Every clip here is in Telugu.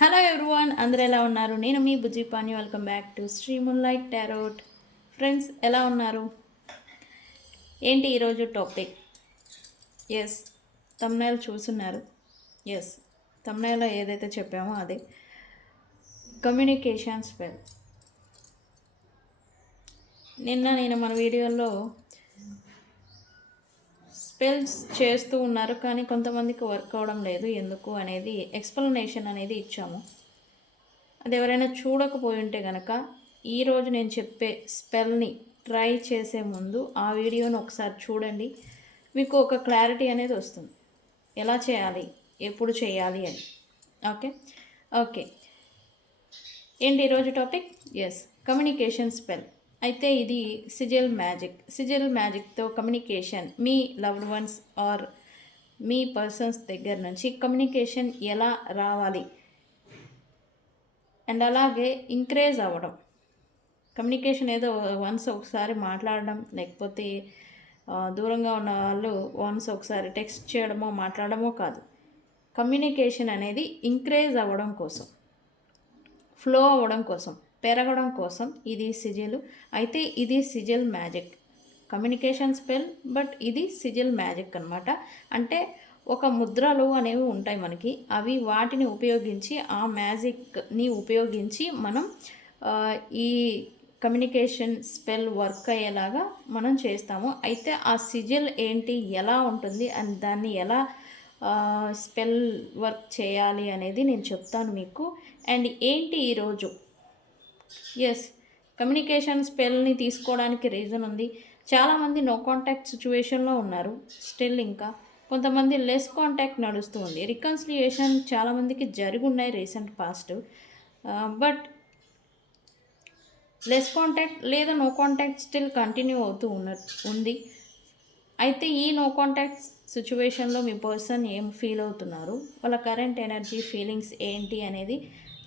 హలో ఎవ్రీవన్ అందరూ ఎలా ఉన్నారు? నేను మీ Bujji Pani welcome back to Sri light tarot friends ఎలా ఉన్నారు? ఏంటి ఈరోజు టాపిక్ ఎస్ తమ్నేల్ చూస్తున్నారు. ఎస్ తమ్నేల్లో ఏదైతే చెప్పామో అదే. కమ్యూనికేషన్ స్పెల్ నిన్న నేను మన వీడియోలో స్పెల్స్ చేస్తూ ఉన్నారు కానీ కొంతమందికి వర్క్ అవడం లేదు. ఎందుకు అనేది ఎక్స్ప్లెనేషన్ అనేది ఇచ్చాము. అది ఎవరైనా చూడకపోయి ఉంటే కనుక ఈరోజు నేను చెప్పే స్పెల్ని ట్రై చేసే ముందు ఆ వీడియోని ఒకసారి చూడండి. మీకు ఒక క్లారిటీ అనేది వస్తుంది. ఎలా చేయాలి? ఎప్పుడు చేయాలి అని. ఓకే? ఓకే. ఏంటి ఈరోజు టాపిక్? ఎస్ కమ్యూనికేషన్ స్పెల్ అయితే ఇది సిజిల్ మ్యాజిక్. సిజిల్ మ్యాజిక్తో కమ్యూనికేషన్ మీ లవ్డ్ వన్స్ ఆర్ మీ పర్సన్స్ దగ్గర నుంచి కమ్యూనికేషన్ ఎలా రావాలి? అండ్ అలాగే ఇంక్రేజ్ అవ్వడం. కమ్యూనికేషన్ ఏదో వన్స్ ఒకసారి మాట్లాడడం లేకపోతే దూరంగా ఉన్న వాళ్ళు వన్స్ ఒకసారి టెక్స్ట్ చేయడమో మాట్లాడమో కాదు. కమ్యూనికేషన్ అనేది ఇంక్రేజ్ అవ్వడం కోసం ఫ్లో అవ్వడం కోసం. పెరగడం కోసం ఇది సిజిల్. అయితే ఇది sigil magic. Communication spell but ఇది సిజిల్ మ్యాజిక్ అనమాట అంటే ఒక ముద్రలు అనేవి ఉంటాయి మనకి. అవి వాటిని ఉపయోగించి ఆ మ్యాజిక్ని ఉపయోగించి మనం ఈ కమ్యూనికేషన్ స్పెల్ వర్క్ అయ్యేలాగా మనం చేస్తాము. అయితే ఆ సిజిల్ ఏంటి ఎలా ఉంటుంది అండ్ దాన్ని ఎలా స్పెల్ వర్క్ చేయాలి అనేది నేను చెప్తాను మీకు. అండ్ ఏంటి ఈరోజు ఎస్ కమ్యూనికేషన్ స్పెల్ని తీసుకోవడానికి రీజన్ ఉంది. చాలామంది నో కాంటాక్ట్ సిచ్యువేషన్లో ఉన్నారు. స్టిల్ ఇంకా. కొంతమంది లెస్ కాంటాక్ట్ నడుస్తూ ఉంది. రికన్సిలియేషన్ చాలామందికి జరిగి ఉన్నాయి recent past but less contact లేదా నో కాంటాక్ట్ స్టిల్ కంటిన్యూ అవుతూ ఉన్న ఉంది. అయితే ఈ నో కాంటాక్ట్ సిచ్యువేషన్లో మీ పర్సన్ ఏం ఫీల్ అవుతున్నారు? వాళ్ళ కరెంట్ ఎనర్జీ ఫీలింగ్స్ ఏంటి అనేది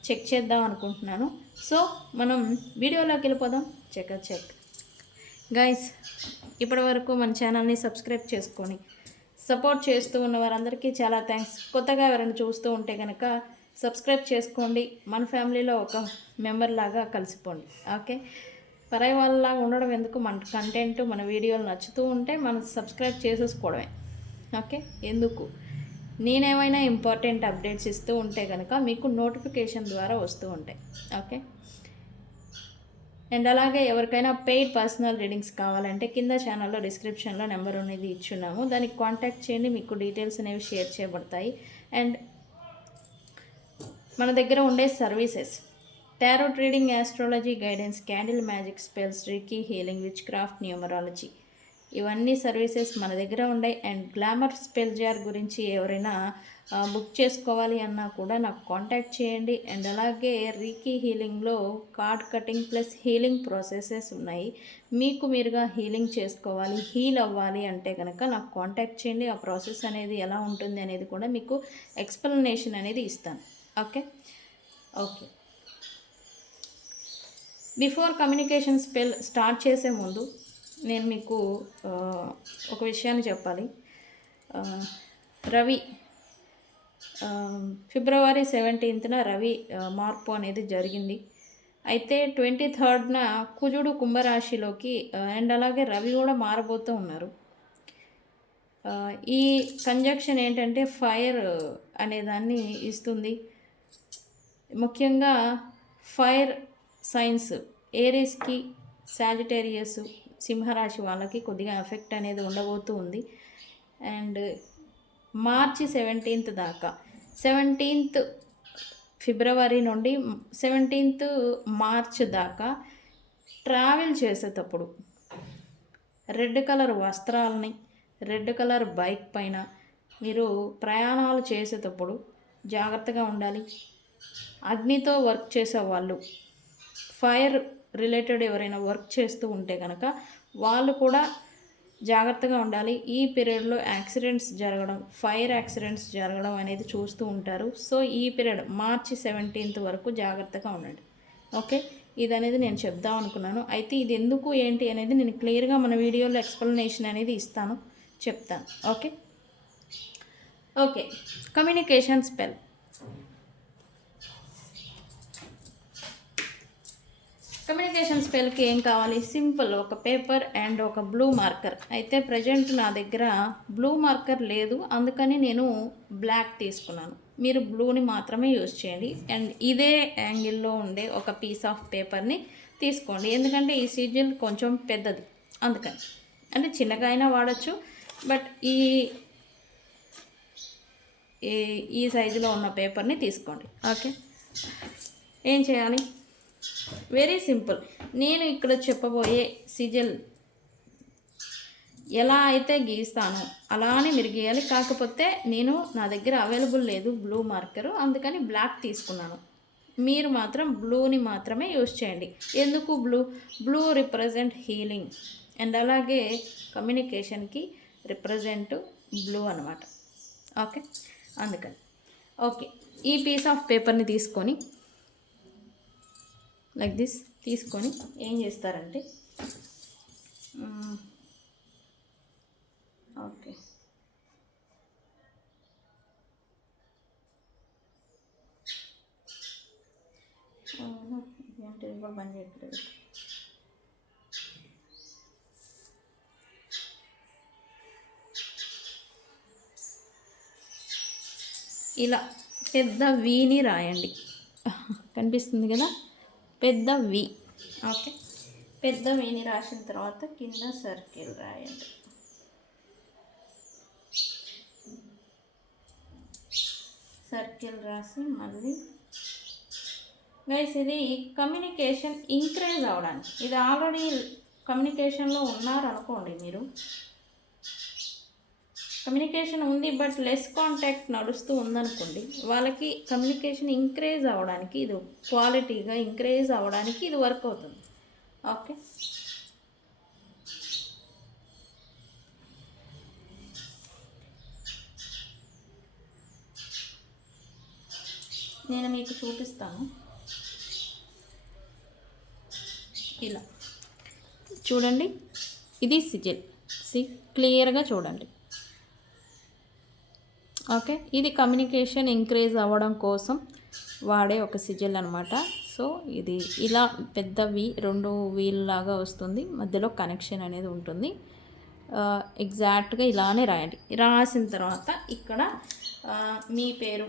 చెక్ చేద్దాం అనుకుంటున్నాను. సో మనం వీడియోలోకి వెళ్ళిపోదాం. Check check. గైస్ ఇప్పటి వరకు మన ఛానల్ని సబ్స్క్రైబ్ చేసుకొని సపోర్ట్ చేస్తూ ఉన్న వారందరికీ చాలా థ్యాంక్స్ కొత్తగా ఎవరైనా చూస్తూ ఉంటే కనుక సబ్స్క్రైబ్ చేసుకోండి. మన ఫ్యామిలీలో ఒక మెంబర్ లాగా కలిసిపోండి. ఓకే? పరాయి వాళ్ళలా ఉండడం ఎందుకు? మన కంటెంట్ మన వీడియోలు నచ్చుతూ ఉంటే మనం సబ్స్క్రైబ్ చేసేసుకోవడమే. ఓకే? ఎందుకు? నేనేమైనా ఇంపార్టెంట్ అప్డేట్స్ ఇస్తూ ఉంటే కనుక మీకు నోటిఫికేషన్ ద్వారా వస్తూ ఉంటాయి. ఓకే? అండ్ అలాగే ఎవరికైనా పెయిడ్ పర్సనల్ రీడింగ్స్ కావాలంటే కింద ఛానల్లో డిస్క్రిప్షన్లో నెంబర్ అనేది ఇచ్చున్నాము. దానికి కాంటాక్ట్ చేయండి మీకు డీటెయిల్స్ అనేవి షేర్ చేయబడతాయి. అండ్ మన దగ్గర ఉండే services. Tarot trading astrology guidance candle magic spells reiki healing witchcraft numerology. ఇవన్నీ సర్వీసెస్ మన దగ్గర ఉన్నాయి అండ్ గ్లామర్ స్పెల్ జార్ గురించి ఎవరైనా బుక్ చేసుకోవాలి అన్నా కూడా నాకు కాంటాక్ట్ చేయండి. అండ్ అలాగే reiki హీలింగ్లో card cutting plus healing processes ఉన్నాయి. మీకు మీరుగా హీలింగ్ చేసుకోవాలి హీల్ అవ్వాలి అంటే కనుక నాకు కాంటాక్ట్ చేయండి. ఆ ప్రాసెస్ అనేది ఎలా ఉంటుంది అనేది కూడా మీకు ఎక్స్ప్లెనేషన్ అనేది ఇస్తాను. Okay? Okay. Before communication spell start చేసే ముందు నేను మీకు ఒక విషయాన్ని చెప్పాలి. రవి ఫిబ్రవరి సెవెంటీన్త్న రవి మార్పు అనేది జరిగింది. అయితే ట్వంటీ థర్డ్న కుజుడు కుంభరాశిలోకి అండ్ అలాగే రవి కూడా మారబోతూ ఉన్నారు. ఈ కంజక్షన్ ఏంటంటే ఫైర్ అనేదాన్ని ఇస్తుంది. ముఖ్యంగా ఫైర్ సైన్స్ ఏరీస్కి సాజిటేరియస్ సింహరాశి వాళ్ళకి కొద్దిగా ఎఫెక్ట్ అనేది ఉండబోతూ ఉంది. అండ్ మార్చి సెవెంటీన్త్ దాకా. సెవెంటీన్త్ ఫిబ్రవరి నుండి సెవెంటీన్త్ మార్చ్ దాకా ట్రావెల్ చేసేటప్పుడు రెడ్ కలర్ వస్త్రాలని రెడ్ కలర్ బైక్ పైన మీరు ప్రయాణాలు చేసేటప్పుడు జాగ్రత్తగా ఉండాలి. అగ్నితో వర్క్ చేసే వాళ్ళు ఫైర్ రిలేటెడ్ ఎవరైనా వర్క్ చేస్తూ ఉంటే కనుక వాళ్ళు కూడా జాగ్రత్తగా ఉండాలి. ఈ పీరియడ్లో యాక్సిడెంట్స్ జరగడం ఫైర్ యాక్సిడెంట్స్ జరగడం అనేది చూస్తూ ఉంటారు. సో ఈ పీరియడ్ మార్చి సెవెంటీన్త్ వరకు జాగ్రత్తగా ఉండండి. ఓకే? ఇది అనేది నేను చెప్దాం అనుకున్నాను. అయితే ఇది ఎందుకు ఏంటి అనేది నేను క్లియర్గా మన వీడియోలో ఎక్స్ప్లెనేషన్ అనేది ఇస్తాను చెప్తాను. Okay? Okay. Communication spell. Communication స్పెల్కి ఏం కావాలి? సింపుల్ ఒక పేపర్ అండ్ ఒక బ్లూ మార్కర్ అయితే ప్రజెంట్ నా దగ్గర బ్లూ మార్కర్ లేదు. అందుకని నేను బ్లాక్ తీసుకున్నాను. మీరు బ్లూని మాత్రమే యూజ్ చేయండి. అండ్ ఇదే యాంగిల్లో ఉండే ఒక పీస్ ఆఫ్ పేపర్ని తీసుకోండి. ఎందుకంటే ఈ సీజిల్ కొంచెం పెద్దది. అందుకని. అంటే చిన్నగా అయినా వాడచ్చు. బట్ ఈ ఈ ఈ సైజులో ఉన్న పేపర్ని తీసుకోండి. ఓకే ఏం చేయాలి? వెరీ సింపుల్ నేను ఇక్కడ చెప్పబోయే సిజల్ ఎలా అయితే గీస్తాను అలానే మీరు గీయాలి. కాకపోతే నేను నా దగ్గర అవైలబుల్ లేదు బ్లూ మార్కరు అందుకని బ్లాక్ తీసుకున్నాను. మీరు మాత్రం బ్లూని మాత్రమే యూజ్ చేయండి. ఎందుకు blue blue represent healing and అలాగే కమ్యూనికేషన్కి రిప్రజెంట్ బ్లూ అనమాట ఓకే అందుకని. ఓకే ఈ పీస్ ఆఫ్ పేపర్ని తీసుకొని లైక్ దిస్ తీసుకొని ఏం చేస్తారంటే ఓకే. ఆహా, పని చేయట్లేదు. ఇలా పెద్ద వీని రాయండి. కనిపిస్తుంది కదా? పెద్ద వి. ఓకే. పెద్ద విని రాసిన తర్వాత కింద సర్కిల్ రాయండి. సర్కిల్ రాసి మళ్ళీ గైస్ ఇది కమ్యూనికేషన్ ఇంక్రీజ్ అవడానికి ఇది ఆల్రెడీ కమ్యూనికేషన్లో ఉన్నారనుకోండి మీరు కమ్యూనికేషన్ ఉంది బట్ లెస్ కాంటాక్ట్ నడుస్తూ ఉందనుకోండి వాళ్ళకి కమ్యూనికేషన్ ఇంక్రీజ్ అవ్వడానికి ఇది క్వాలిటీగా ఇంక్రీజ్ అవ్వడానికి ఇది వర్క్ అవుతుంది. ఓకే నేను మీకు చూపిస్తాను. ఇలా. చూడండి. ఇది సిజిల్ సి క్లియర్గా చూడండి. ఓకే. ఇది కమ్యూనికేషన్ ఇంక్రీజ్ అవ్వడం కోసం వాడే ఒక సిజిల్ అనమాట సో ఇది ఇలా పెద్ద వి రెండు వీల్ లాగా వస్తుంది. మధ్యలో కనెక్షన్ అనేది ఉంటుంది. ఎగ్జాక్ట్గా ఇలానే రాయండి. రాసిన తర్వాత ఇక్కడ మీ పేరు.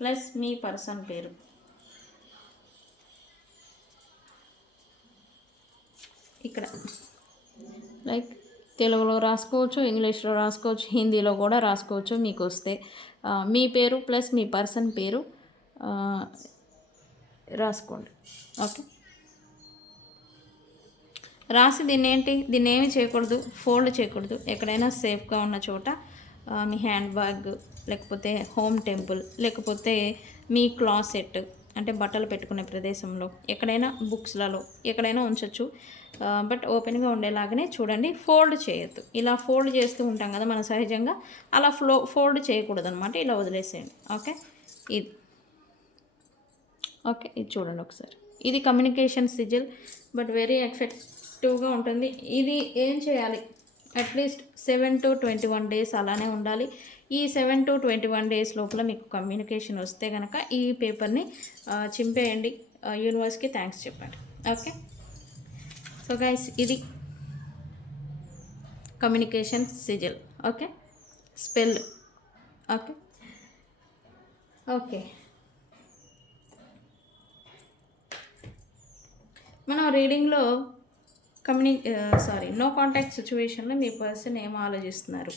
ప్లస్ మీ పర్సన్ పేరు. ఇక్కడ. లైక్ తెలుగులో రాసుకోవచ్చు ఇంగ్లీష్లో రాసుకోవచ్చు హిందీలో కూడా రాసుకోవచ్చు మీకు వస్తే. మీ పేరు ప్లస్ మీ పర్సన్ పేరు రాసుకోండి. ఓకే. రాసి దీన్ని ఏంటి దీన్ని ఏమి చేయకూడదు? ఫోల్డ్ చేయకూడదు. ఎక్కడైనా సేఫ్గా ఉన్న చోట మీ హ్యాండ్ బ్యాగ్ లేకపోతే హోమ్ టెంపుల్ లేకపోతే మీ క్లాసెట్ అంటే బట్టలు పెట్టుకునే ప్రదేశంలో ఎక్కడైనా బుక్స్లలో ఎక్కడైనా ఉంచవచ్చు బట్ ఓపెన్గా ఉండేలాగానే చూడండి. ఫోల్డ్ చేయొద్దు. ఇలా ఫోల్డ్ చేస్తూ ఉంటాం కదా మనం సహజంగా. అలా ఫ్లో ఫోల్డ్ చేయకూడదు అనమాట ఇలా వదిలేసేయండి. ఓకే? ఇది. ఓకే ఇది చూడండి ఒకసారి. ఇది కమ్యూనికేషన్ సిజిల్ బట్ వెరీ ఎఫెక్టివ్గా ఉంటుంది. ఇది ఏం చేయాలి? At least seven to twenty one days అలానే ఉండాలి. ఈ seven to twenty one days లోపల మీకు కమ్యూనికేషన్ వస్తే కనుక ఈ పేపర్ని చింపేయండి. యూనివర్స్కి థ్యాంక్స్ చెప్పండి. ఓకే? సో గైస్ ఇది communication sigil okay spell okay okay మనం రీడింగ్లో కమ్యూని సారీ నో కాంటాక్ట్ సిచ్యువేషన్లో మీ పర్సన్ ఏం ఆలోచిస్తున్నారు?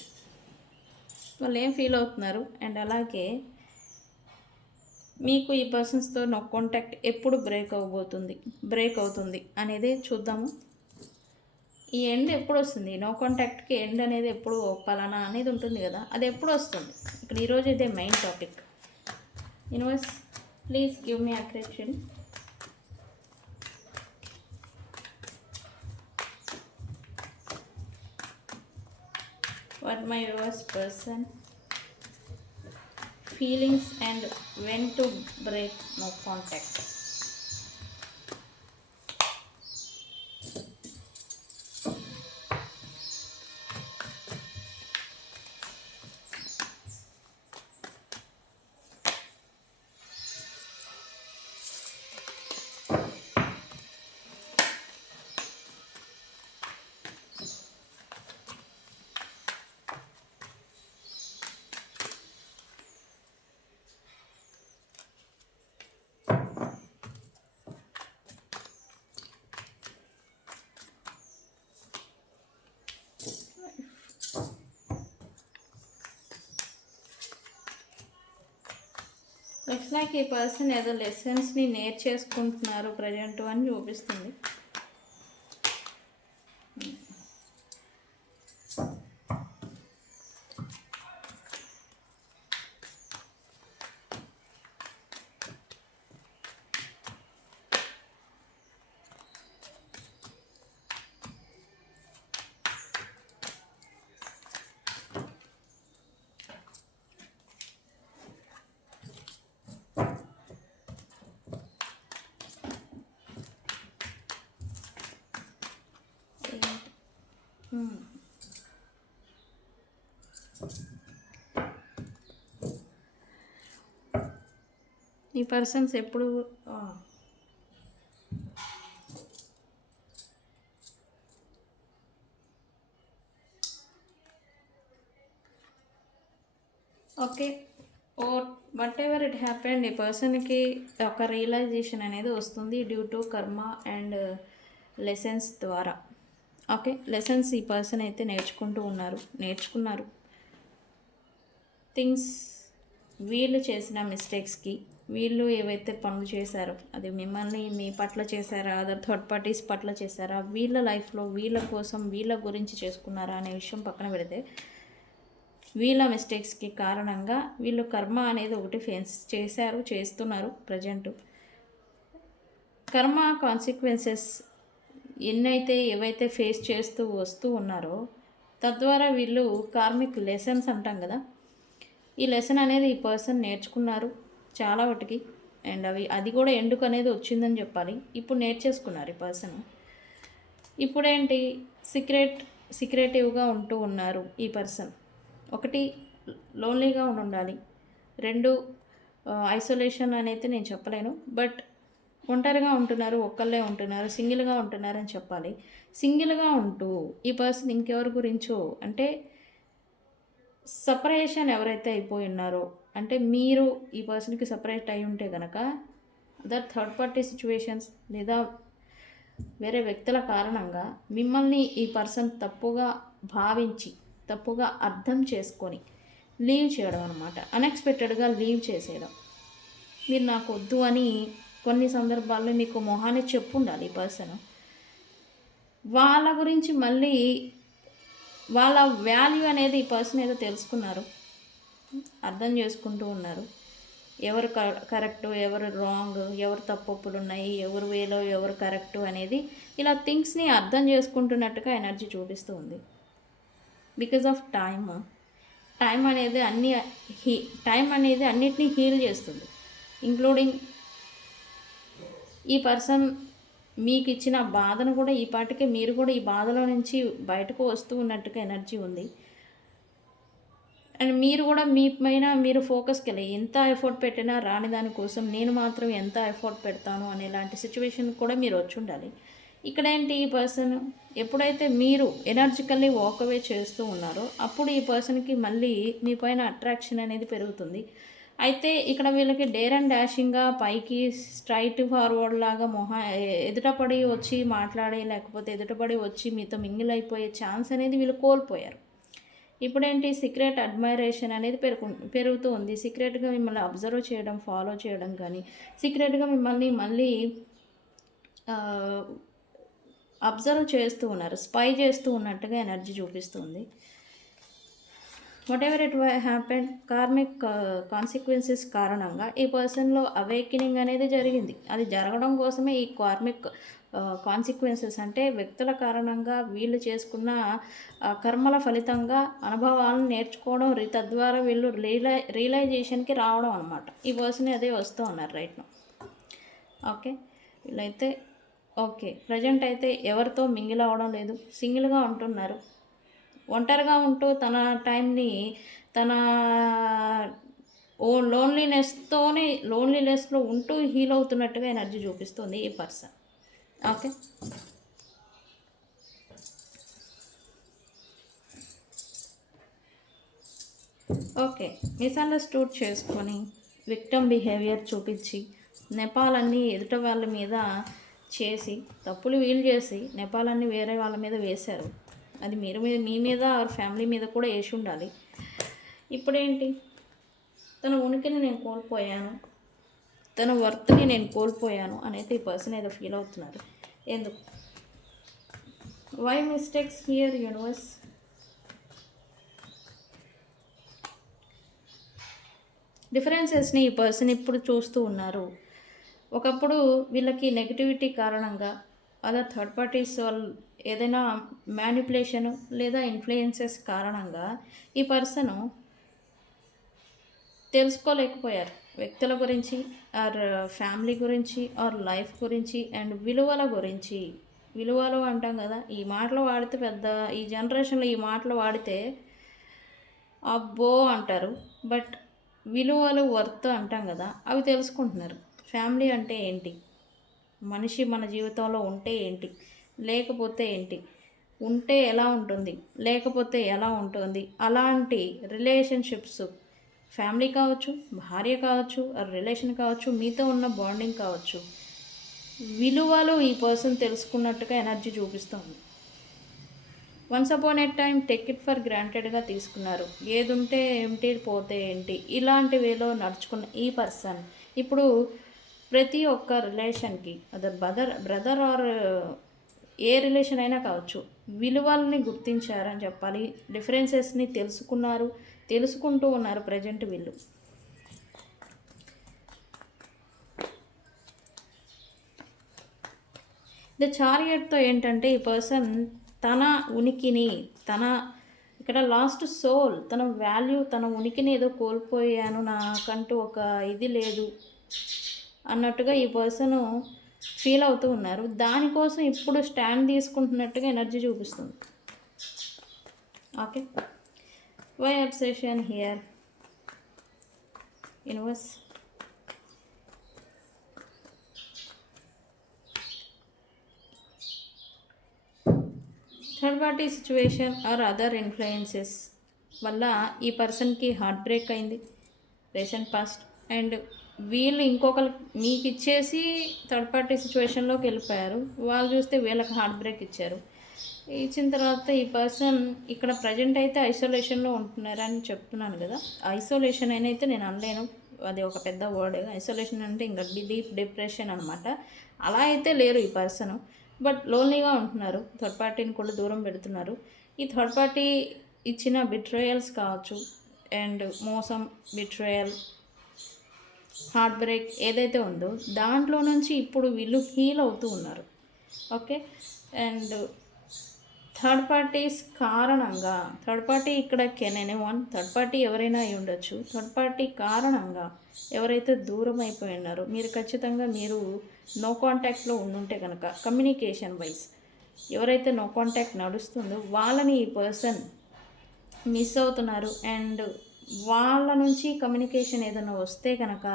వాళ్ళు ఏం ఫీల్ అవుతున్నారు? అండ్ అలాగే మీకు ఈ పర్సన్స్తో నా కాంటాక్ట్ ఎప్పుడు బ్రేక్ అవ్వబోతుంది బ్రేక్ అవుతుంది అనేది చూద్దాము. ఈ ఎండ్ ఎప్పుడు వస్తుంది? నో కాంటాక్ట్కి ఎండ్ అనేది ఎప్పుడు పలానా అనేది ఉంటుంది కదా అది ఎప్పుడు వస్తుంది? ఇక్కడ ఈరోజు ఇదే main topic universe please give me attraction what my yours person? Feelings and when to break no contact looks ఈ పర్సన్ ఏదో లెసన్స్ని నేర్చేసుకుంటున్నారు ప్రజెంట్ అని చూపిస్తుంది. ఈ పర్సన్స్ ఎప్పుడు okay. Oh whatever it happened ఈ పర్సన్కి ఒక రియలైజేషన్ అనేది వస్తుంది due to karma and lessons ద్వారా. ఓకే లెసన్స్ ఈ పర్సన్ అయితే నేర్చుకుంటూ ఉన్నారు నేర్చుకున్నారు. థింగ్స్ వీళ్ళు చేసిన మిస్టేక్స్కి వీళ్ళు ఏవైతే పనులు చేశారో అది మిమ్మల్ని మీ పట్ల చేశారా అదర్ థర్డ్ పార్టీస్ పట్ల చేశారా వీళ్ళ లైఫ్లో వీళ్ళ కోసం వీళ్ళ గురించి చేసుకున్నారా అనే విషయం పక్కన పెడితే వీళ్ళ మిస్టేక్స్కి కారణంగా వీళ్ళు కర్మ అనేది ఒకటి ఫేస్ చేశారు చేస్తున్నారు ప్రజెంట్ కర్మ కాన్సిక్వెన్సెస్ ఎన్నైతే ఏవైతే ఫేస్ చేస్తూ వస్తూ ఉన్నారో తద్వారా వీళ్ళు కార్మిక్ లెసన్స్ అంటాం కదా. ఈ లెసన్ అనేది ఈ పర్సన్ నేర్చుకున్నారు చాలా వాటికి అండ్ అవి అది కూడా ఎందుకు అనేది వచ్చిందని చెప్పాలి. ఇప్పుడు నేర్చేసుకున్నారు ఈ పర్సన్. ఇప్పుడేంటి? సీక్రెట్ సీక్రెటివ్గా ఉంటూ ఉన్నారు ఈ పర్సన్. ఒకటి లోన్లీగా ఉండాలి. రెండు ఐసోలేషన్ అనేది నేను చెప్పలేను. బట్ ఒంటరిగా ఉంటున్నారు ఒక్కళ్ళే ఉంటున్నారు సింగిల్గా ఉంటున్నారు అని చెప్పాలి. సింగిల్గా ఉంటూ ఈ పర్సన్ ఇంకెవరి గురించో అంటే సపరేషన్ ఎవరైతే అయిపోయి ఉన్నారో అంటే మీరు ఈ పర్సన్కి సపరేట్ అయి ఉంటే కనుక అదర్ థర్డ్ పార్టీ సిచ్యువేషన్స్ లేదా వేరే వ్యక్తుల కారణంగా మిమ్మల్ని ఈ పర్సన్ తప్పుగా భావించి తప్పుగా అర్థం చేసుకొని లీవ్ చేయడం అనమాట అన్ఎక్స్పెక్టెడ్గా లీవ్ చేసేయడం. మీరు నాకు వద్దు అని కొన్ని సందర్భాల్లో నీకు మొహాన్ని చెప్పు ఉండాలి ఈ పర్సన్ వాళ్ళ గురించి మళ్ళీ వాళ్ళ వాల్యూ అనేది ఈ పర్సన్ ఏదో తెలుసుకున్నారు. అర్థం చేసుకుంటూ ఉన్నారు. ఎవరు కరెక్ట్ ఎవరు రాంగ్ ఎవరు తప్పప్పులు ఉన్నాయి ఎవరు వేలో ఎవరు కరెక్ట్ అనేది ఇలా థింగ్స్ని అర్థం చేసుకుంటున్నట్టుగా ఎనర్జీ చూపిస్తూ ఉంది. బికాజ్ ఆఫ్ టైమ్ టైం అనేది అన్ని హీ టైం అనేది అన్నిటినీ హీల్ చేస్తుంది. ఇంక్లూడింగ్ ఈ పర్సన్ మీకు ఇచ్చిన బాధను కూడా ఈ పాటికే మీరు కూడా ఈ బాధలో నుంచి బయటకు వస్తూ ఉన్నట్టుగా ఎనర్జీ ఉంది. అండ్ మీరు కూడా మీ పైన మీరు ఫోకస్కి వెళ్ళి ఎంత ఎఫర్ట్ పెట్టినా రాని దానికోసం నేను మాత్రం ఎంత ఎఫర్ట్ పెడతాను అనేలాంటి సిచ్యువేషన్ కూడా మీరు వచ్చి ఉండాలి. ఇక్కడ ఏంటి ఈ పర్సన్ ఎప్పుడైతే మీరు ఎనర్జికల్లీ అవే చేస్తూ ఉన్నారో అప్పుడు ఈ పర్సన్కి మళ్ళీ మీ పైన అట్రాక్షన్ అనేది పెరుగుతుంది. అయితే ఇక్కడ వీళ్ళకి డేర్ అండ్ డాషింగ్గా పైకి స్ట్రైట్ ఫార్వర్డ్ లాగా మొహ ఎదుటపడి వచ్చి మాట్లాడే లేకపోతే ఎదుటపడి వచ్చి మీతో మింగిల్ అయిపోయే ఛాన్స్ అనేది వీళ్ళు కోల్పోయారు. ఇప్పుడేంటి? సీక్రెట్ అడ్మైరేషన్ అనేది పెరుగు పెరుగుతూ ఉంది. సీక్రెట్గా మిమ్మల్ని అబ్జర్వ్ చేయడం ఫాలో చేయడం కానీ సీక్రెట్గా మిమ్మల్ని మళ్ళీ అబ్జర్వ్ చేస్తూ ఉన్నారు స్పై చేస్తూ ఉన్నట్టుగా ఎనర్జీ చూపిస్తుంది. Whatever it happen karmic consequences కారణంగా ఈ పర్సన్లో అవేకినింగ్ అనేది జరిగింది. అది జరగడం కోసమే ఈ కార్మిక్ కాన్సిక్వెన్సెస్ uh, అంటే వ్యక్తుల కారణంగా వీళ్ళు చేసుకున్న కర్మల ఫలితంగా అనుభవాలను నేర్చుకోవడం తద్వారా వీళ్ళు రియలై రియలైజేషన్కి రావడం అనమాట ఈ పర్సన్ అదే వస్తూ ఉన్నారు రైట్ ఓకే వీళ్ళైతే ఓకే ప్రజెంట్ అయితే ఎవరితో మింగిల్ అవ్వడం లేదు. సింగిల్గా ఉంటున్నారు. ఒంటరిగా ఉంటూ తన టైంని తన ఓ లోన్లీనెస్తోనే లోన్లీనెస్లో ఉంటూ హీల్ అవుతున్నట్టుగా ఎనర్జీ చూపిస్తుంది ఈ పర్సన్. ఓకే? ఓకే. మిస్అండర్స్టూడ్ చేసుకొని విక్టమ్ బిహేవియర్ చూపించి నెపాలన్నీ ఎదుట వాళ్ళ మీద చేసి తప్పులు వీలు చేసి నెపాలన్నీ వేరే వాళ్ళ మీద వేశారు. అది మీరు మీద మీ మీద ఆర్ ఫ్యామిలీ మీద కూడా వేసి ఉండాలి. ఇప్పుడేంటి? తన ఉనికిని నేను కోల్పోయాను. తన వర్త్ని నేను కోల్పోయాను అనేది ఈ పర్సన్ ఏదో ఫీల్ అవుతున్నారు. ఎందుకు? వై మిస్టేక్స్ హియర్ యూనివర్స్ డిఫరెన్సెస్ని ఈ పర్సన్ ఇప్పుడు చూస్తూ ఉన్నారు. ఒకప్పుడు వీళ్ళకి నెగిటివిటీ కారణంగా అదర్ థర్డ్ పార్టీస్ వాళ్ళు ఏదైనా మ్యానిపులేషను లేదా ఇన్ఫ్లుయెన్సెస్ కారణంగా ఈ పర్సను తెలుసుకోలేకపోయారు. వ్యక్తుల గురించి ఆర్ ఫ్యామిలీ గురించి ఆర్ లైఫ్ గురించి అండ్ విలువల గురించి. విలువలు అంటాం కదా ఈ మాటలు వాడితే పెద్ద ఈ జనరేషన్లో ఈ మాటలు వాడితే అబ్బో అంటారు. బట్ విలువలు వర్త్ అంటాం కదా అవి తెలుసుకుంటున్నారు. ఫ్యామిలీ అంటే ఏంటి? మనిషి మన జీవితంలో ఉంటే ఏంటి? లేకపోతే ఏంటి? ఉంటే ఎలా ఉంటుంది? లేకపోతే ఎలా ఉంటుంది? అలాంటి రిలేషన్షిప్స్ ఫ్యామిలీ కావచ్చు భార్య కావచ్చు రిలేషన్ కావచ్చు మీతో ఉన్న బాండింగ్ కావచ్చు విలువలు ఈ పర్సన్ తెలుసుకున్నట్టుగా ఎనర్జీ చూపిస్తుంది. Once upon at time take it for గ్రాంటెడ్గా తీసుకున్నారు. ఏది ఉంటే ఏమిటి పోతే ఏంటి? ఇలాంటి వేలో నడుచుకున్న ఈ పర్సన్ ఇప్పుడు ప్రతి ఒక్క రిలేషన్కి అదే బ్రదర్ బ్రదర్ ఆర్ ఏ రిలేషన్ అయినా కావచ్చు విలువల్ని గుర్తించారని చెప్పాలి డిఫరెన్సెస్ని తెలుసుకున్నారు తెలుసుకుంటూ ఉన్నారు ప్రజెంట్ వీళ్ళు. ద చారియట్తో ఏంటంటే ఈ పర్సన్ తన ఉనికిని తన ఇక్కడ లాస్ట్ సోల్ తన వాల్యూ తన ఉనికిని ఏదో కోల్పోయాను నాకంటూ ఒక ఇది లేదు అన్నట్టుగా ఈ పర్సన్ ఫీల్ అవుతూ ఉన్నారు. దానికోసం ఇప్పుడు స్టాండ్ తీసుకుంటున్నట్టుగా ఎనర్జీ చూపిస్తుంది. Okay. Why obsession here universe third party situation or other influences వల్ల ఈ పర్సన్కి హార్ట్ బ్రేక్ అయింది. రీసెంట్ పాస్ట్ అండ్ వీళ్ళు ఇంకొకరు మీకు ఇచ్చేసి థర్డ్ పార్టీ సిచ్యువేషన్లోకి వెళ్ళిపోయారు. వాళ్ళు చూస్తే వీళ్ళకి హార్ట్ బ్రేక్ ఇచ్చారు. ఇచ్చిన తర్వాత ఈ పర్సన్ ఇక్కడ ప్రజెంట్ అయితే ఐసోలేషన్లో ఉంటున్నారని చెప్తున్నాను కదా. ఐసోలేషన్ అని అయితే నేను అనలేను. అది ఒక పెద్ద వర్డ్ ఐసోలేషన్ అంటే ఇంకా డీప్ డిప్రెషన్ అనమాట అలా అయితే లేరు ఈ పర్సన్ బట్ లోన్లీగా ఉంటున్నారు. థర్డ్ పార్టీని కూడా దూరం పెడుతున్నారు. ఈ థర్డ్ పార్టీ ఇచ్చిన బిట్రోయల్స్ కావచ్చు. అండ్ మోసం బిట్రోయల్ హార్ట్ బ్రేక్ ఏదైతే ఉందో దాంట్లో నుంచి ఇప్పుడు వీళ్ళు హీల్ అవుతూ ఉన్నారు. ఓకే? అండ్ థర్డ్ పార్టీస్ కారణంగా థర్డ్ పార్టీ ఇక్కడ can anyone third party ఎవరైనా అయి ఉండొచ్చు. థర్డ్ పార్టీ కారణంగా ఎవరైతే దూరం అయిపోయి ఉన్నారో మీరు ఖచ్చితంగా మీరు నో కాంటాక్ట్లో ఉండుంటే కనుక కమ్యూనికేషన్ వైజ్ ఎవరైతే నో కాంటాక్ట్ నడుస్తుందో వాళ్ళని ఈ పర్సన్ మిస్ అవుతున్నారు. అండ్ వాళ్ళ నుంచి కమ్యూనికేషన్ ఏదైనా వస్తే కనుక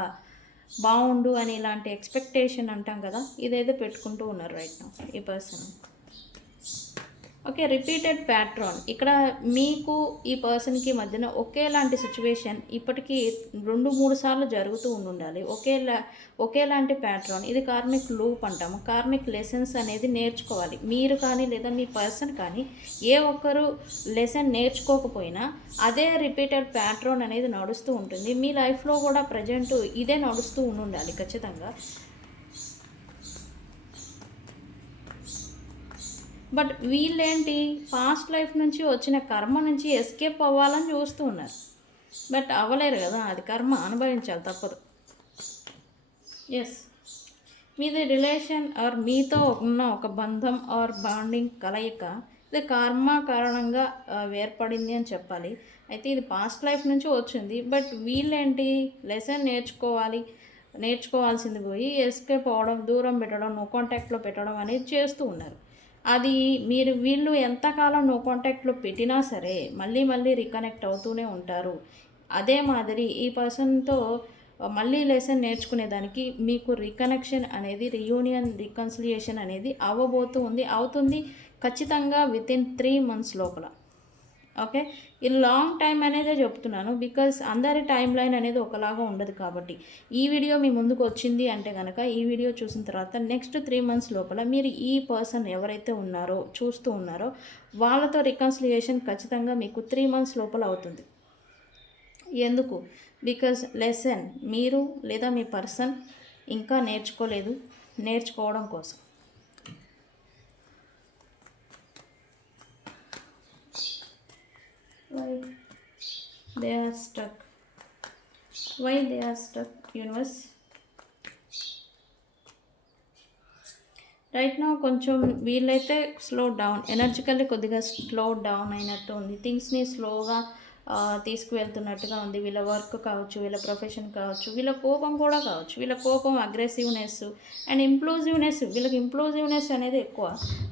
బాగుండు అని ఇలాంటి ఎక్స్పెక్టేషన్ అంటాం కదా ఇదైతే పెట్టుకుంటూ ఉన్నారు రైట్ నా ఈ పర్సన్ ఓకే రిపీటెడ్ ప్యాట్రాన్ ఇక్కడ మీకు ఈ పర్సన్కి మధ్యన ఒకేలాంటి సిచ్యువేషన్ ఇప్పటికీ రెండు మూడు సార్లు జరుగుతూ ఉండాలి ఒకేలా ఒకేలాంటి ప్యాట్రాన్ ఇది కార్మిక్ లూప్ అంటాము. కార్మిక్ లెసన్స్ అనేది నేర్చుకోవాలి. మీరు కానీ లేదా మీ పర్సన్ కానీ ఏ ఒక్కరు లెసన్ నేర్చుకోకపోయినా అదే రిపీటెడ్ ప్యాట్రాన్ అనేది నడుస్తూ ఉంటుంది. మీ లైఫ్లో కూడా ప్రజెంట్ ఇదే నడుస్తూ ఉండాలి ఖచ్చితంగా. బట్ వీళ్ళేంటి పాస్ట్ లైఫ్ నుంచి వచ్చిన కర్మ నుంచి ఎస్కేప్ అవ్వాలని చూస్తూ ఉన్నారు. బట్ అవ్వలేరు కదా అది కర్మ అనుభవించాలి తప్పదు. ఎస్ మీది రిలేషన్ ఆర్ మీతో ఉన్న ఒక బంధం ఆర్ బాండింగ్ కలయిక ఇది కర్మ కారణంగా ఏర్పడింది అని చెప్పాలి. అయితే ఇది పాస్ట్ లైఫ్ నుంచి వచ్చింది బట్ వీళ్ళేంటి లెసన్ నేర్చుకోవాలి నేర్చుకోవాల్సింది పోయి ఎస్కేప్ అవ్వడం దూరం పెట్టడం నో కాంటాక్ట్లో పెట్టడం అనేది చేస్తూ ఉన్నారు. అది మీరు వీళ్ళు ఎంతకాలం నో కాంటాక్ట్లో పెట్టినా సరే మళ్ళీ మళ్ళీ రికనెక్ట్ అవుతూనే ఉంటారు. అదే మాదిరి ఈ పర్సన్తో మళ్ళీ లెసన్ నేర్చుకునేదానికి మీకు రికనెక్షన్ అనేది రియూనియన్ రికన్సిలియేషన్ అనేది అవ్వబోతూ ఉంది. అవుతుంది ఖచ్చితంగా విత్ ఇన్ త్రీ మంత్స్ లోపల. ఓకే? ఈ లాంగ్ టైం అనేదే చెప్తున్నాను బికాస్ అందరి టైం లైన్ అనేది ఒకలాగా ఉండదు కాబట్టి. ఈ వీడియో మీ ముందుకు వచ్చింది అంటే కనుక ఈ వీడియో చూసిన తర్వాత నెక్స్ట్ త్రీ మంత్స్ లోపల మీరు ఈ పర్సన్ ఎవరైతే ఉన్నారో చూస్తూ ఉన్నారో వాళ్ళతో రికన్సిలియేషన్ ఖచ్చితంగా మీకు త్రీ మంత్స్ లోపల అవుతుంది. ఎందుకు? బికాజ్ లెసన్ మీరు లేదా మీ పర్సన్ ఇంకా నేర్చుకోలేదు నేర్చుకోవడం కోసం. Why they are stuck? Why they are stuck universe? Right నా కొంచెం వీళ్ళైతే స్లో డౌన్ ఎనర్జికల్లీ కొద్దిగా స్లో డౌన్ అయినట్టు ఉంది. థింగ్స్ని స్లోగా తీసుకువెళ్తున్నట్టుగా ఉంది. వీళ్ళ వర్క్ కావచ్చు వీళ్ళ ప్రొఫెషన్ కావచ్చు వీళ్ళ కోపం కూడా కావచ్చు. వీళ్ళ కోపం అగ్రెసివ్నెస్ అండ్ ఇంప్లూజివ్నెస్ వీళ్ళకి ఇంప్లూజివ్నెస్ అనేది ఎక్కువ.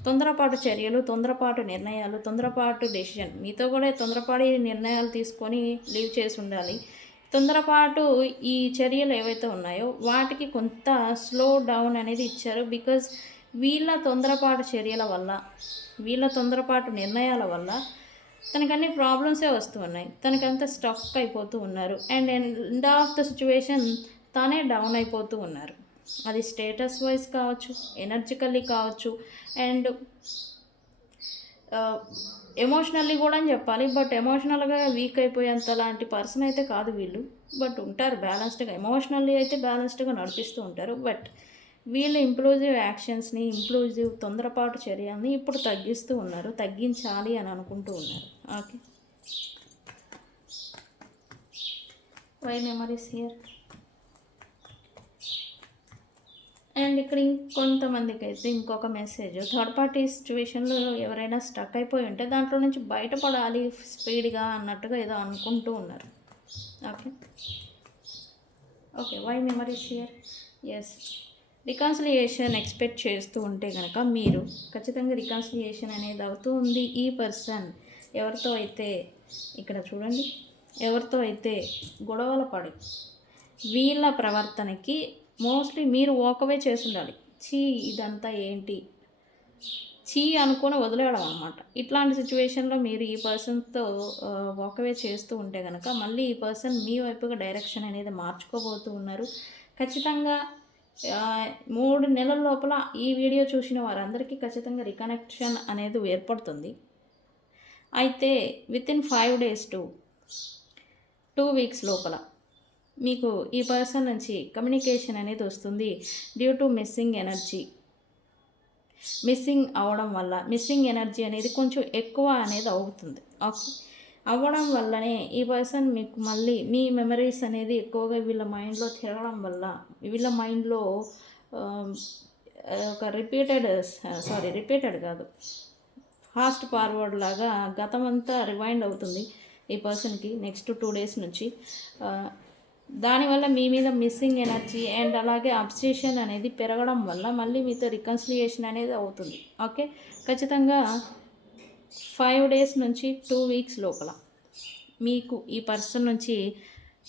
తొందరపాటు చర్యలు తొందరపాటు నిర్ణయాలు తొందరపాటు డెసిషన్ మీతో కూడా తొందరపాటు నిర్ణయాలు తీసుకొని లీవ్ చేసి ఉండాలి. తొందరపాటు ఈ చర్యలు ఏవైతే ఉన్నాయో వాటికి కొంత స్లో డౌన్ అనేది ఇచ్చారు బికాజ్ వీళ్ళ తొందరపాటు చర్యల వల్ల వీళ్ళ తొందరపాటు నిర్ణయాల వల్ల తనకన్నీ ప్రాబ్లమ్సే వస్తూ ఉన్నాయి తనకంతా స్టక్ అయిపోతూ ఉన్నారు. And end of the situation తానే డౌన్ అయిపోతూ ఉన్నారు. అది స్టేటస్ వైజ్ కావచ్చు ఎనర్జికల్లీ కావచ్చు అండ్ ఎమోషనల్లీ uh, కూడా అని చెప్పాలి. బట్ ఎమోషనల్గా వీక్ అయిపోయేంత లాంటి పర్సన్ అయితే కాదు వీళ్ళు. బట్ ఉంటారు బ్యాలెన్స్డ్గా ఎమోషనల్లీ అయితే బ్యాలెన్స్డ్గా నడిపిస్తూ ఉంటారు. బట్ వీళ్ళు ఇంప్లూజివ్ యాక్షన్స్ని ఇంప్లూజివ్ తొందరపాటు చర్యల్ని ఇప్పుడు తగ్గిస్తూ ఉన్నారు. తగ్గించాలి అని అనుకుంటూ ఉన్నారు. Okay. Why memories here and ఇక్కడ ఇంకొంతమందికి అయితే ఇంకొక మెసేజ్ థర్డ్ పార్టీ సిచ్యువేషన్లో ఎవరైనా స్టక్ అయిపోయి ఉంటే దాంట్లో నుంచి బయటపడాలి స్పీడ్గా అన్నట్టుగా ఏదో అనుకుంటూ ఉన్నారు. Okay. Okay why memories here as reconciliation expect చేస్తూ ఉంటే కనుక మీరు ఖచ్చితంగా రికాన్సిలియేషన్ అనేది అవుతూ ఉంది. ఈ పర్సన్ ఎవరితో అయితే ఇక్కడ చూడండి ఎవరితో అయితే గొడవల పడి వీళ్ళ ప్రవర్తనకి మోస్ట్లీ మీరు వాకవే చేసి ఉండాలి చీ ఇదంతా ఏంటి? చీ అనుకుని వదిలేయడం అనమాట ఇట్లాంటి సిచ్యువేషన్లో మీరు ఈ పర్సన్తో వాకవే చేస్తూ ఉంటే కనుక మళ్ళీ ఈ పర్సన్ మీ వైపుగా డైరెక్షన్ అనేది మార్చుకోబోతూ ఉన్నారు. ఖచ్చితంగా మూడు నెలల లోపల ఈ వీడియో చూసిన వారందరికీ ఖచ్చితంగా రికనెక్షన్ అనేది ఏర్పడుతుంది. అయితే within five days to two weeks లోపల మీకు ఈ పర్సన్ నుంచి కమ్యూనికేషన్ అనేది వస్తుంది due to missing energy missing అవడం వల్ల మిస్సింగ్ ఎనర్జీ అనేది కొంచెం ఎక్కువ అనేది అవుతుంది. ఓకే అవ్వడం వల్లనే ఈ పర్సన్ మీకు మళ్ళీ మీ మెమరీస్ అనేది ఎక్కువగా వీళ్ళ మైండ్లో తిరగడం వల్ల వీళ్ళ మైండ్లో ఒక రిపీటెడ్ సారీ రిపీటెడ్ కాదు ఫాస్ట్ ఫార్వర్డ్ లాగా గతం అంతా రివైండ్ అవుతుంది ఈ పర్సన్కి నెక్స్ట్ టూ డేస్ నుంచి. దానివల్ల మీ మీద మిస్సింగ్ ఎనర్జీ అండ్ అలాగే అబ్సెషన్ అనేది పెరగడం వల్ల మళ్ళీ మీతో రికన్సిలియేషన్ అనేది అవుతుంది. ఓకే? ఖచ్చితంగా ఫైవ్ డేస్ నుంచి టూ వీక్స్ లోపల మీకు ఈ పర్సన్ నుంచి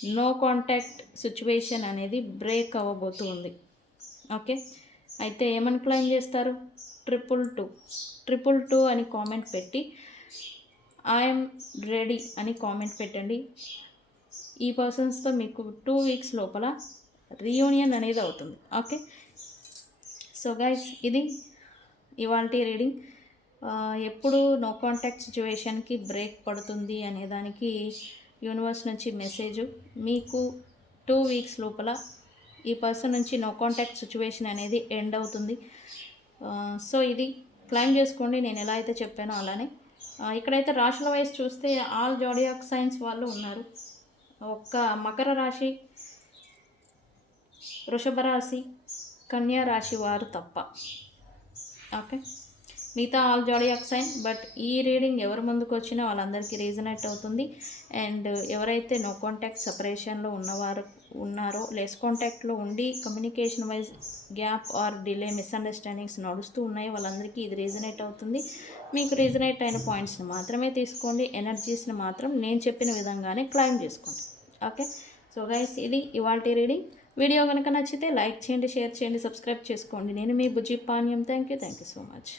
నో కాంటాక్ట్ సిచ్యువేషన్ అనేది బ్రేక్ అవ్వబోతూ ఉంది. ఓకే? అయితే ఏమని క్లైమ్ చేస్తారు? Triple two. ట్రిపుల్ టూ అని కామెంట్ పెట్టి ఐఎమ్ రెడీ అని కామెంట్ పెట్టండి. ఈ పర్సన్స్తో మీకు టూ వీక్స్ లోపల రీయూనియన్ అనేది అవుతుంది. ఓకే? సో గైస్ ఇది ఇవాళ రీడింగ్. ఎప్పుడు నో కాంటాక్ట్ సిచ్యువేషన్కి బ్రేక్ పడుతుంది అనే దానికి యూనివర్స్ నుంచి మెసేజ్ మీకు టూ వీక్స్ లోపల ఈ పర్సన్ నుంచి నో కాంటాక్ట్ సిచ్యువేషన్ అనేది ఎండ్ అవుతుంది. సో ఇది క్లైమ్ చేసుకోండి నేను ఎలా అయితే చెప్పానో అలానే. ఇక్కడైతే రాశుల వైస్ చూస్తే ఆల్ జోడియాక్ సైన్స్ వాళ్ళు ఉన్నారు. ఒక్క మకర రాశి వృషభ రాశి కన్యా రాశి వారు తప్ప. ఓకే? మిగతా ఆల్ జాడియాక్ సైన్ బట్ ఈ రీడింగ్ ఎవరి ముందుకు వచ్చినా వాళ్ళందరికీ రీజనెట్ అవుతుంది. అండ్ ఎవరైతే నో కాంటాక్ట్ సపరేషన్లో ఉన్నవారు ఉన్నారో లెస్ కాంటాక్ట్లో ఉండి communication wise gap or delay misunderstandings నడుస్తూ ఉన్నాయో వాళ్ళందరికీ ఇది రీజనేట్ అవుతుంది. మీకు రీజనేట్ అయిన పాయింట్స్ని మాత్రమే తీసుకోండి. ఎనర్జీస్ని మాత్రం నేను చెప్పిన విధంగానే క్లైమ్ చేసుకోండి. ఓకే? సో గైస్ ఇది ఇవాళ రీడింగ్. వీడియో కనుక నచ్చితే లైక్ చేయండి షేర్ చేయండి సబ్స్క్రైబ్ చేసుకోండి. నేను మీ బుజ్జి పానీయం thank you thank you so much.